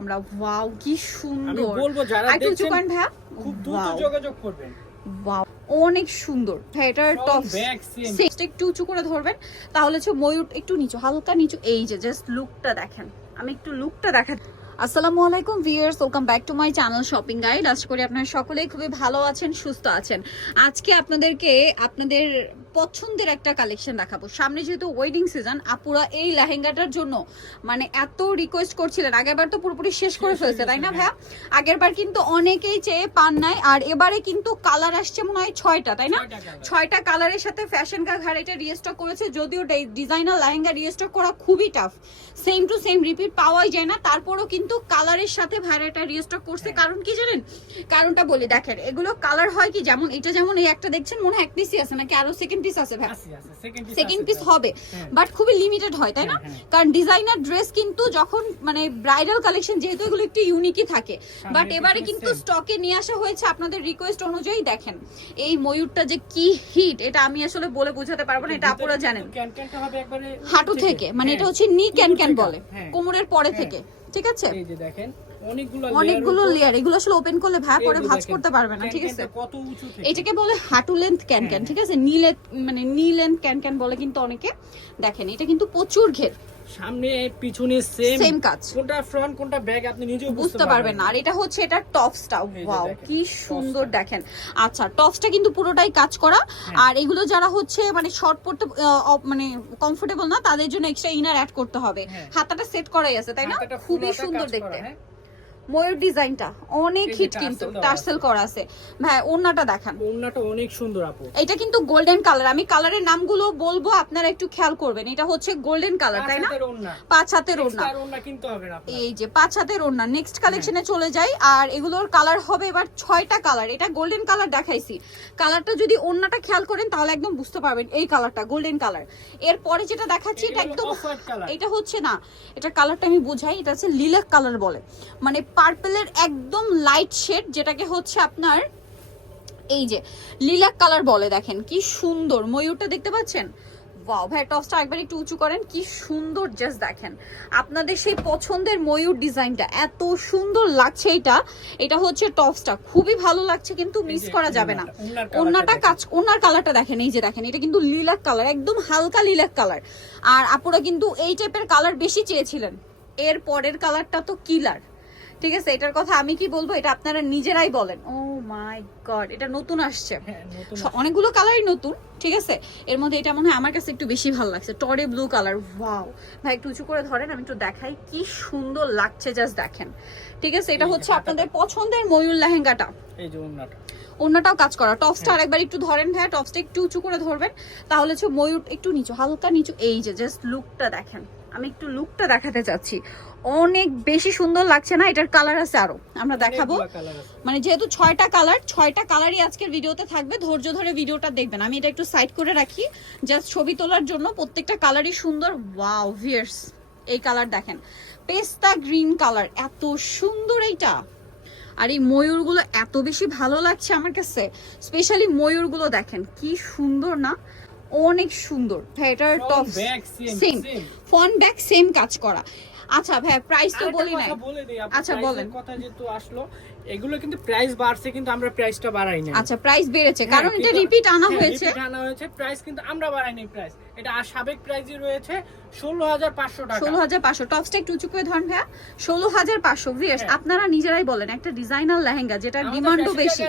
আমরা ওয়াও কি আমি সুন্দর। বলব যারা দেখছেন ভাইয়া খুব দ্রুত যোগাযোগ করবেন। wow, অনেক সুন্দর। হ্যাঁ এটার টপ একটু উঁচু করে ধরবেন তাহলে হচ্ছে ময়ূর একটু নিচু হালকা নিচু। এই যে জাস্ট লুকটা দেখেন। আমি একটু লুকটা দেখা আসসালামু আলাইকুম viewers welcome back to my channel shopping guide আশা করি আপনারা সকলেই খুবই ভালো আছেন সুস্থ আছেন। আজকে আপনাদেরকে আপনাদের পছন্দের একটা কালেকশন দেখাবো। সামনে যেহেতু ওয়েডিং সিজন আপুরা এই লেহেঙ্গাটার জন্য মানে এত রিকোয়েস্ট করছিলেন। আগেরবার তো পুরোপুরি শেষ করে ফেলছে তাই না ভাইয়া? আগেরবার কিন্তু অনেকেই চেয়ে পান নাই আর এবারে কিন্তু কালার আসছে মনে হয় ছয়টা তাই না? ছয়টা কালারের সাথে ফ্যাশন কা ঘাড় এটা রিস্টক করেছে যদিও ডিজাইনার লেহেঙ্গা রিস্টক করা খুবই tough same to same repeat পাওয়াই যায় না তারপরও কিন্তু কালারের সাথে ভাইরা এটা রিস্টক করছে। হ্যাঁ। কারণ কি জানেন? কারণটা বলি দেখেন এগুলো কালার হয় কি যেমন এটা যেমন এই একটা দেখছেন মনে হয় এক পিসই আছে নাকি আরও সেকেন্ড পিস আছে ভাই সেকেন্ড পিস হবে হ্যাঁ। বাট খুবই লিমিটেড হয় তাই না হ্যাঁ, হ্যাঁ। কারণ ডিজাইনার ড্রেস কিন্তু যখন মানে ব্রাইডাল কালেকশন যেহেতু এগুলো একটু ইউনিকই থাকে বাট এবারে কিন্তু স্টকে নিয়ে আসা হয়েছে আপনাদের রিকোয়েস্ট অনুযায়ী দেখেন এই ময়ূরটা যে কি হিট এটা আমি আসলে বলে বোঝাতে পারব না এটা আপুরা জানেন হাঁটু থেকে মানে হ্যাঁ। এটা হচ্ছে নি ক্যান ক্যান বলে হ্যাঁ। কোমরের পরে হ্যাঁ। থেকে ঠিক আছে এই যে দেখেন অনেকগুলো লেয়ার এগুলো আসলে ওপেন করলে পরে যে ভাঁজ করতে পারবে না ঠিক আছে? এটাকে বলে হাঁটু লেন্থ ক্যান ক্যান। ঠিক আছে? নি মানে নি লেন্থ ক্যান ক্যান বলে কিন্তু অনেকে দেখেন। এটা কিন্তু প্রচুর ঘের। সামনে পিছনে সেম সেম কাজ। কোনটা ফ্রন্ট কোনটা ব্যাক আপনি নিজেও বুঝতে পারবেন না। আর এটা হচ্ছে এটা টপসটা ওয়াও কি সুন্দর দেখেন। আচ্ছা টপসটা কিন্তু পুরোটাই কাজ করা। হ্যাঁ। আর এগুলো যারা হচ্ছে মানে শর্ট পড়তে মানে কমফোর্টেবল না তাদের জন্য এক্সট্রা ইনার অ্যাড করতে হবে। হ্যাঁ। হাতাটা সেট করাই আছে তাই না? খুবই সুন্দর দেখতে। হ্যাঁ। ময়ূর ডিজাইনটা অনেক হিট কিন্তু টার্সেল করা আছে। ভাই ওন্নাটা দেখান। ওড়নাটা অনেক সুন্দর আপু। এটা কিন্তু গোল্ডেন কালার আমি কালারের নামগুলো বলব আপনারা একটু খেয়াল করবেন। এটা হচ্ছে গোল্ডেন কালার তাই না? পাঁচ হাতের ওড়না। পাঁচ হাতের ওড়না। Extra ওড়না কিনতে হবে না আপনার। এই যে পাঁচ হাতের ওড়না। নেক্সট কালেকশনে চলে যাই। আর এগুলোর কালার হবে এবার ছয়টা কালার এটা গোল্ডেন কালার দেখাইছি। কালারটা যদি ওড়নাটা খেয়াল করেন তাহলে একদম বুঝতে পারবেন এই কালারটা গোল্ডেন কালার এরপরে যেটা দেখাচ্ছি এটা একদম এটা হচ্ছে না এটা কালারটা আমি বুঝাই এটা হচ্ছে লিলাক কালার বলে। মানে পার্পেলের একদম লাইট শেড যেটাকে হচ্ছে আপনার এই যে লিলাক কালার বলে দেখেন কি সুন্দর। ময়ূরটা দেখতে পাচ্ছেন? ওয়াও ভাই টপসটা একবার একটু উঁচু করেন কি সুন্দর জাস্ট দেখেন। আপনাদের সেই পছন্দের ময়ূর ডিজাইনটা এত সুন্দর লাগছে এটা। এটা হচ্ছে টপসটা খুবই ভালো লাগছে কিন্তু মিস করা যাবে না। ওনাটা কাজ ওনার কালারটা দেখেন এই যে দেখেন এটা কিন্তু লিলাক কালার একদম হালকা লিলাক কালার আর আপুরা কিন্তু এই টাইপের কালার বেশি চেয়েছিলেন। এর পরের কালারটা তো কিলার ঠিক আছে এটার কথা আমি কি বলব এটা আপনারা নিজেরাই বলেন। ও মাই গড এটা নতুন আসছে। হ্যাঁ, স- অনেকগুলো কালারই নতুন ঠিক আছে? এর মধ্যে এটা মনে হয় আমার কাছে একটু বেশি ভালো লাগছে টরে ব্লু কালার ওয়াও। ভাই একটু উঁচু করে ধরেন আমি একটু দেখাই কি সুন্দর লাগছে জাস্ট দেখেন। ঠিক আছে এটা হচ্ছে আপনাদের পছন্দের ময়ূর লেহেঙ্গাটা। এই যে। অন্যটাও কাজ করা। টপসটা হ্যাঁ। আরেকবার একটু ধরেন ভাইয়া টপসটা একটু উঁচু করে ধরবেন। তাহলে হচ্ছে ময়ূর একটু নিচু হালকা নিচু। এই যে জাস্ট লুকটা দেখেন। আমি একটু লুকটা দেখাতে চাচ্ছি। অনেক বেশি সুন্দর লাগছে না এটার কালার আছে আরও। আমরা দেখাবো। মানে যেহেতু ছয়টা কালার ছয়টা কালারই আজকের ভিডিওতে থাকবে। ধৈর্য ধরে ভিডিওটা দেখবেন। আমি এটা একটু সাইড করে রাখি। জাস্ট ছবি তোলার জন্য প্রত্যেকটা কালারই সুন্দর। ওয়াও ভিয়ার্স এই কালার দেখেন। পেস্তা গ্রিন কালার এত সুন্দর এইটা। আর এই ময়ূরগুলো এত বেশি ভালো লাগছে আমার কাছে স্পেশালি ময়ূরগুলো দেখেন কি সুন্দর না? অনেক সুন্দর। এটার top same. Front back same কাজ করা। আচ্ছা ভাই প্রাইস তো বলি নাই। আচ্ছা, বলেন। কথা যেহেতু আসলো, এগুলো কিন্তু প্রাইস বাড়ছে কিন্তু আমরা প্রাইসটা বাড়াই নাই। আচ্ছা প্রাইস বেড়েছে হ্যাঁ, কারণ এটা রিপিট আনা হ্যাঁ, হয়েছে। আনা হয়েছে প্রাইস কিন্তু আমরা বাড়াই নাই প্রাইস এটা সাবেক প্রাইসই রয়েছে ষোলো হাজার পাঁচশো টাকা। ষোলো হাজার পাঁচশো। টপসটা একটু উঁচু করে ধরেন ভাইয়া। ষোলো হাজার পাঁচশো হ্যাঁ। আপনারা নিজেরাই বলেন একটা ডিজাইনার লেহেঙ্গা আমাদের ডিমান্ডও বেশি।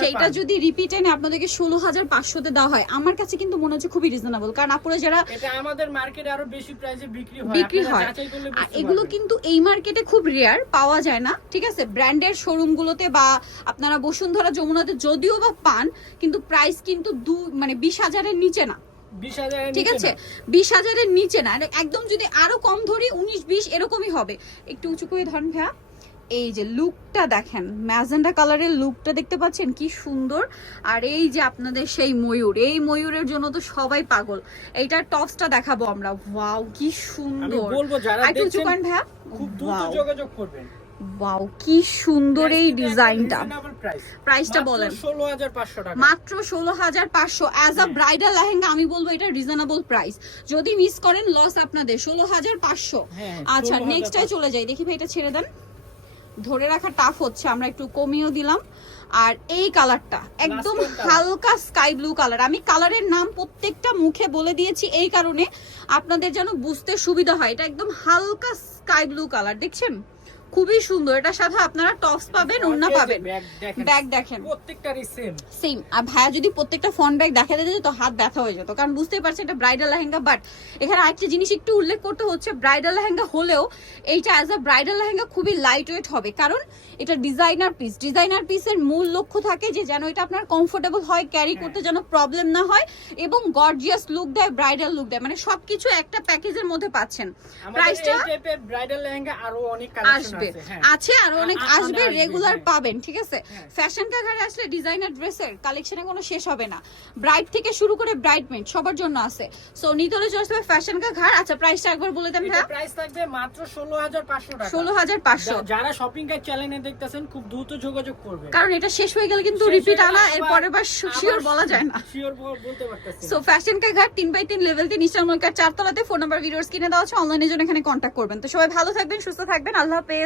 সেটা যদি রিপিট এনে আপনাদেরকে ষোলো হাজার পাঁচশোতে দেওয়া হয় আমার কাছে কিন্তু মনে হচ্ছে খুবই রিজনেবল কারণ আপনারা যারা আমাদের মার্কেটে আরও বেশি প্রাইসে বিক্রি হয়। বিক্রি হয়। এগুলো কিন্তু এই মার্কেটে খুব রেয়ার পাওয়া যায় না। ঠিক আছে? ব্র্যান্ডের শোরুমগুলোতে বা আপনারা বসুন্ধরা যমুনাতে যদিও বা পান কিন্তু প্রাইস কিন্তু দু মানে বিশ হাজারের নিচে না। 20,000 এর ঠিক আছে? বিশ হাজারের নিচে না। একদম যদি আরও কম ধরি উনিশ বিশ এরকমই হবে। একটু উঁচু করে ধরেন ভাইয়া। এই যে লুকটা দেখেন ম্যাজেন্ডা কালারের লুকটা দেখতে পাচ্ছেন? কি সুন্দর। আর এই যে আপনাদের সেই ময়ূর এই ময়ূরের জন্য তো সবাই পাগল। এইটার টপসটা দেখাবো আমরা। ওয়াও কি আমি সুন্দর। বলব যারা দেখছেন খুব দ্রুত যোগাযোগ করবেন। ওয়াও কি সুন্দর এই ডিজাইনটা প্রাইসটা বলেন। মাত্র ষোলো হাজার পাঁচশো। অ্যাজ আ ব্রাইডাল লেহেঙ্গা আমি বলব এটা রিজনেবল প্রাইস যদি মিস করেন লস আপনাদের। ষোলো হাজার পাঁচশো। হ্যাঁ, আচ্ছা 16,500 নেক্সটটাই চলে যাই। দেখি ভাই এটা ছেড়ে দেন। ধরে রাখা টাফ হচ্ছে আমরা একটু কমিয়েও দিলাম। আর এই কালারটা একদম হালকা স্কাই ব্লু কালার আমি কালারের নাম প্রত্যেকটা মুখে বলে দিয়েছি এই কারণে। আপনাদের যেন বুঝতে সুবিধা হয় এটা একদম হালকা স্কাই ব্লু কালার দেখছেন? খুবই সুন্দর। এটার সাথে আপনারা টপস পাবেন ওন্না পাবেন। ব্যাগ দেখেন। প্রত্যেকটারই সেম সেম আর ভাইয়া যদি প্রত্যেকটা ফোন ব্যাগ দেখা দিত তো হাত ব্যথা হয়ে যেত কারণ বুঝতেই পারছে এটা ব্রাইডাল লেহেঙ্গা বাট এখানে আরেকটা জিনিস একটু উল্লেখ করতে হচ্ছে ব্রাইডাল লেহেঙ্গা হলেও এইটা অ্যাজ আ ব্রাইডাল লেহেঙ্গা খুবই লাইট ওয়েট হবে। কারণ এটা ডিজাইনার পিস ডিজাইনার পিসের মূল লক্ষ্য থাকে যে যেন এটা আপনার কমফোর্টেবল হয় ক্যারি করতে যেন প্রবলেম না হয় এবং গর্জিয়াস লুক দেয় ব্রাইডাল লুক দেয়। মানে সবকিছু একটা প্যাকেজের মধ্যে পাচ্ছেন। প্রাইসটা ব্রাইডাল লেহেঙ্গা আরও অনেক কালেকশন আসবে। আছে হ্যাঁ। আছে আর অনেক আসবে আসবে, রেগুলার হ্যাঁ। পাবেন ঠিক আছে। ফ্যাশন কাঘারে আসলে ডিজাইনার ড্রেসের কালেকশনে কোনো শেষ হবে না। ব্রাইড থেকে শুরু করে ব্রাইডমেড সবার জন্য আছে। সো নিতলে চলে আসবে ফ্যাশন কাঘার আচ্ছা প্রাইসটা একবার বলে দেন ভাইয়া প্রাইস থাকবে মাত্র ষোলো হাজার পাঁচশো টাকা। ষোলো হাজার পাঁচশো। যা- যারা শপিং কার্ট চ্যানেলে দেখতেছেন খুব দ্রুত যোগাযোগ করবে। কারণ এটা শেষ হয়ে গেলে কিন্তু রিপিট আনা এরপরে বা শিওর বলা যায় না। শিওর বলতে পারতেছি সো ফ্যাশন কা ঘাট তিন বাই তিন লেভেল তিন ইস্টার মলকার চারতলাতে ফোন নাম্বার ভিডিওস কিনে দেওয়া আছে। অনলাইনের জন্য এখানে কন্ট্যাক্ট করবেন। তো সবাই ভালো থাকবেন সুস্থ থাকবেন। আল্লাহ হাফেজ।